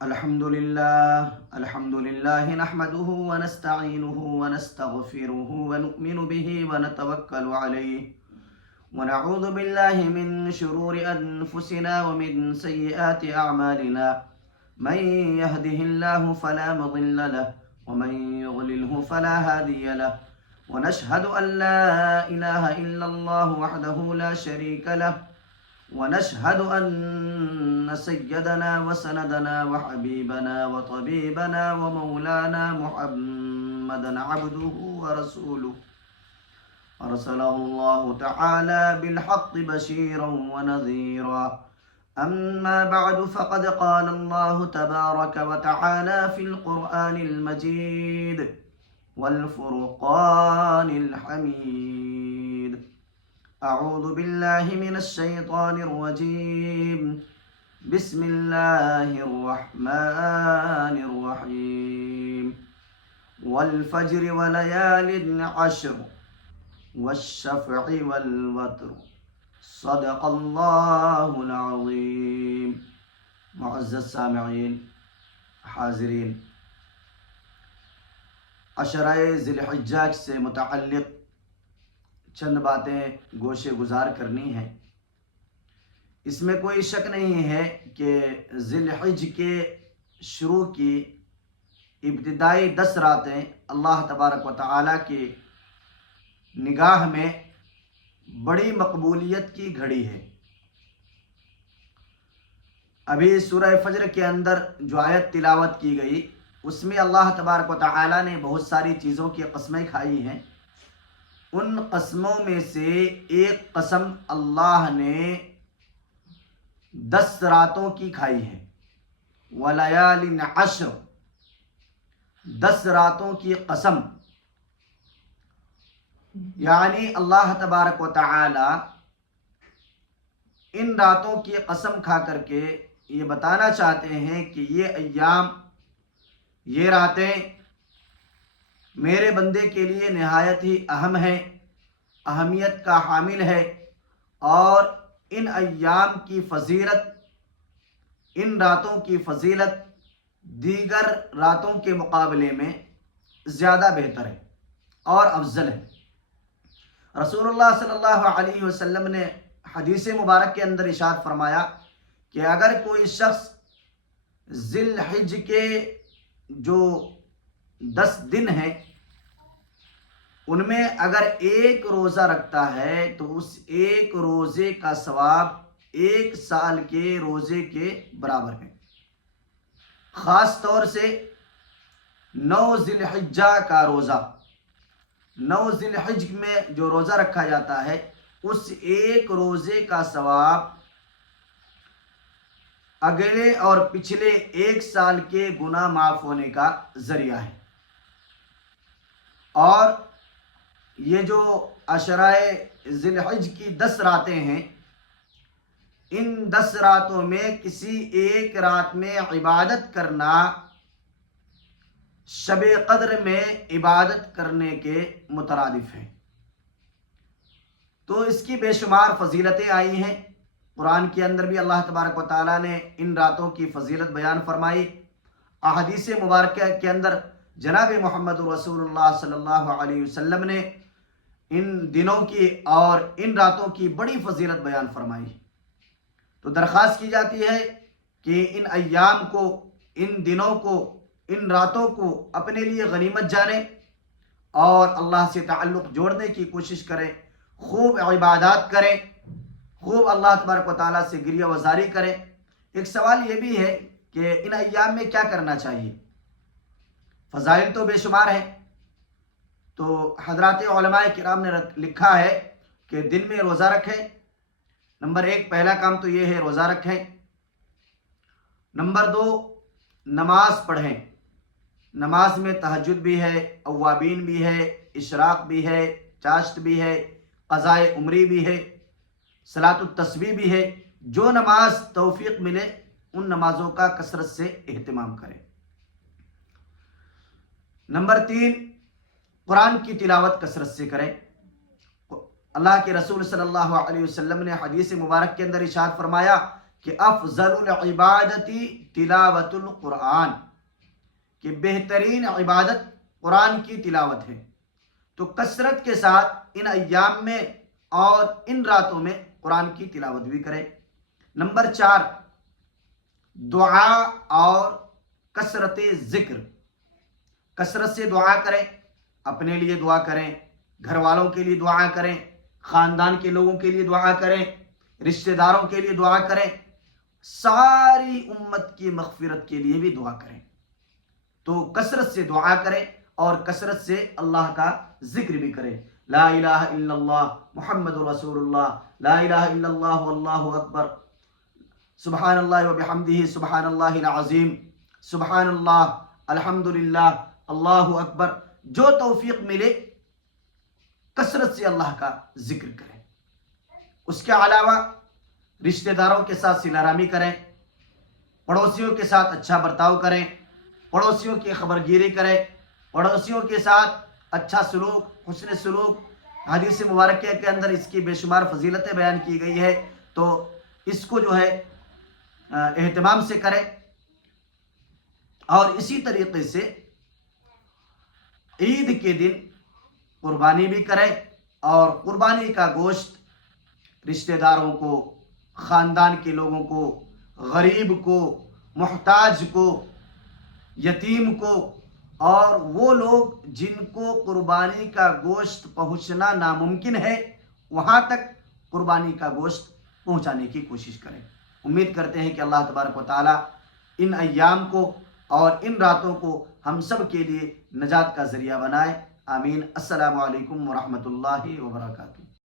الحمد لله نحمده ونستعينه ونستغفره ونؤمن به ونتوكل عليه ونعوذ بالله من شرور أنفسنا ومن سيئات أعمالنا من يهده الله فلا مضل له ومن يضلله فلا هادي له ونشهد أن لا إله إلا الله وحده لا شريك له ونشهد أن سيدنا وسندنا وحبيبنا وطبيبنا ومولانا محمدا عبده ورسوله أرسله الله تعالى بالحق بشيرا ونذيرا أما بعد فقد قال الله تبارك وتعالى في القرآن المجيد والفرقان الحميد أعوذ بالله من الشيطان الرجيم بسم الله الرحمن الرحيم والفجر وليال عشر والشفع والوتر صدق الله العظيم. معزز سامعین، حاضرین، عشرہ ذی الحجہ سے متعلق چند باتیں گوشے گزار کرنی ہیں۔ اس میں کوئی شک نہیں ہے کہ ذی الحج کے شروع کی ابتدائی 10 راتیں اللہ تبارک و تعالیٰ کی نگاہ میں بڑی مقبولیت کی گھڑی ہے۔ ابھی سورہ فجر کے اندر جو آیت تلاوت کی گئی اس میں اللہ تبارک و تعالیٰ نے بہت ساری چیزوں کی قسمیں کھائی ہیں۔ ان قسموں میں سے ایک قسم اللہ نے 10 راتوں کی کھائی ہے۔ وَلَيَالٍ عَشْرٍ، 10 راتوں کی قسم، یعنی اللہ تبارک و تعالی ان راتوں کی قسم کھا کر کے یہ بتانا چاہتے ہیں کہ یہ ایام، یہ راتیں میرے بندے کے لیے نہایت ہی اہم ہے، اہمیت کا حامل ہے، اور ان ایام کی فضیلت، ان راتوں کی فضیلت دیگر راتوں کے مقابلے میں زیادہ بہتر ہے اور افضل ہے۔ رسول اللہ صلی اللہ علیہ وسلم نے حدیث مبارک کے اندر ارشاد فرمایا کہ اگر کوئی شخص ذی الحج کے جو 10 دن ہیں ان میں اگر ایک روزہ رکھتا ہے تو اس ایک روزے کا ثواب 1 سال کے روزے کے برابر ہے۔ خاص طور سے 9 ذی الحجہ کا روزہ، 9 ذی الحج میں جو روزہ رکھا جاتا ہے اس ایک روزے کا ثواب اگلے اور پچھلے 1 سال کے گناہ معاف ہونے کا ذریعہ ہے۔ اور یہ جو عشرہ ذی الحج کی 10 راتیں ہیں، ان 10 راتوں میں کسی ایک رات میں عبادت کرنا شب قدر میں عبادت کرنے کے مترادف ہے۔ تو اس کی بے شمار فضیلتیں آئی ہیں۔ قرآن کے اندر بھی اللہ تبارک و تعالیٰ نے ان راتوں کی فضیلت بیان فرمائی۔ احادیث مبارکہ کے اندر جناب محمد رسول اللہ صلی اللہ علیہ وسلم نے ان دنوں کی اور ان راتوں کی بڑی فضیلت بیان فرمائی۔ تو درخواست کی جاتی ہے کہ ان ایام کو، ان دنوں کو، ان راتوں کو اپنے لیے غنیمت جانیں اور اللہ سے تعلق جوڑنے کی کوشش کریں، خوب عبادات کریں، خوب اللہ تبارک و تعالیٰ سے گریہ وزاری کریں۔ ایک سوال یہ بھی ہے کہ ان ایام میں کیا کرنا چاہیے؟ فضائل تو بے شمار ہیں۔ تو حضرات علماء کرام نے لکھا ہے کہ دن میں روزہ رکھیں۔ نمبر 1 پہلا کام تو یہ ہے روزہ رکھیں۔ نمبر 2 نماز پڑھیں۔ نماز میں تہجد بھی ہے، اوابین بھی ہے، اشراق بھی ہے، چاشت بھی ہے، قضاء عمری بھی ہے، صلاۃ التسبیح بھی ہے۔ جو نماز توفیق ملے ان نمازوں کا کثرت سے اہتمام کریں۔ نمبر 3 قرآن کی تلاوت کثرت سے کریں۔ اللہ کے رسول صلی اللہ علیہ وسلم نے حدیث مبارک کے اندر ارشاد فرمایا کہ افضل العبادتی تلاوت القرآن، کہ بہترین عبادت قرآن کی تلاوت ہے۔ تو کثرت کے ساتھ ان ایام میں اور ان راتوں میں قرآن کی تلاوت بھی کریں۔ نمبر 4، دعا اور کثرت ذکر۔ کثرت سے دعا کریں، اپنے لیے دعا کریں، گھر والوں کے لیے دعا کریں، خاندان کے لوگوں کے لیے دعا کریں، رشتہ داروں کے لیے دعا کریں، ساری امت کی مغفرت کے لیے بھی دعا کریں۔ تو کثرت سے دعا کریں اور کثرت سے اللہ کا ذکر بھی کریں۔ لا الہ الا اللہ محمد رسول اللہ، لا الہ الا اللہ واللہ اکبر، سبحان اللہ وبحمدہ سبحان اللہ العظیم، سبحان اللہ، الحمدللہ، اللہ اکبر۔ جو توفیق ملے کثرت سے اللہ کا ذکر کریں۔ اس کے علاوہ رشتہ داروں کے ساتھ صلہ رحمی کریں، پڑوسیوں کے ساتھ اچھا برتاؤ کریں، پڑوسیوں کی خبرگیری کریں، پڑوسیوں کے ساتھ اچھا سلوک، حسن سلوک۔ حدیث مبارکہ کے اندر اس کی بے شمار فضیلتیں بیان کی گئی ہے، تو اس کو جو ہے اہتمام سے کریں۔ اور اسی طریقے سے عید کے دن قربانی بھی کریں، اور قربانی کا گوشت رشتہ داروں کو، خاندان کے لوگوں کو، غریب کو، محتاج کو، یتیم کو، اور وہ لوگ جن کو قربانی کا گوشت پہنچنا ناممکن ہے وہاں تک قربانی کا گوشت پہنچانے کی کوشش کریں۔ امید کرتے ہیں کہ اللہ تبارک و تعالی ان ایام کو اور ان راتوں کو ہم سب کے لیے نجات کا ذریعہ بنائے۔ آمین۔ السلام علیکم ورحمۃ اللہ وبرکاتہ۔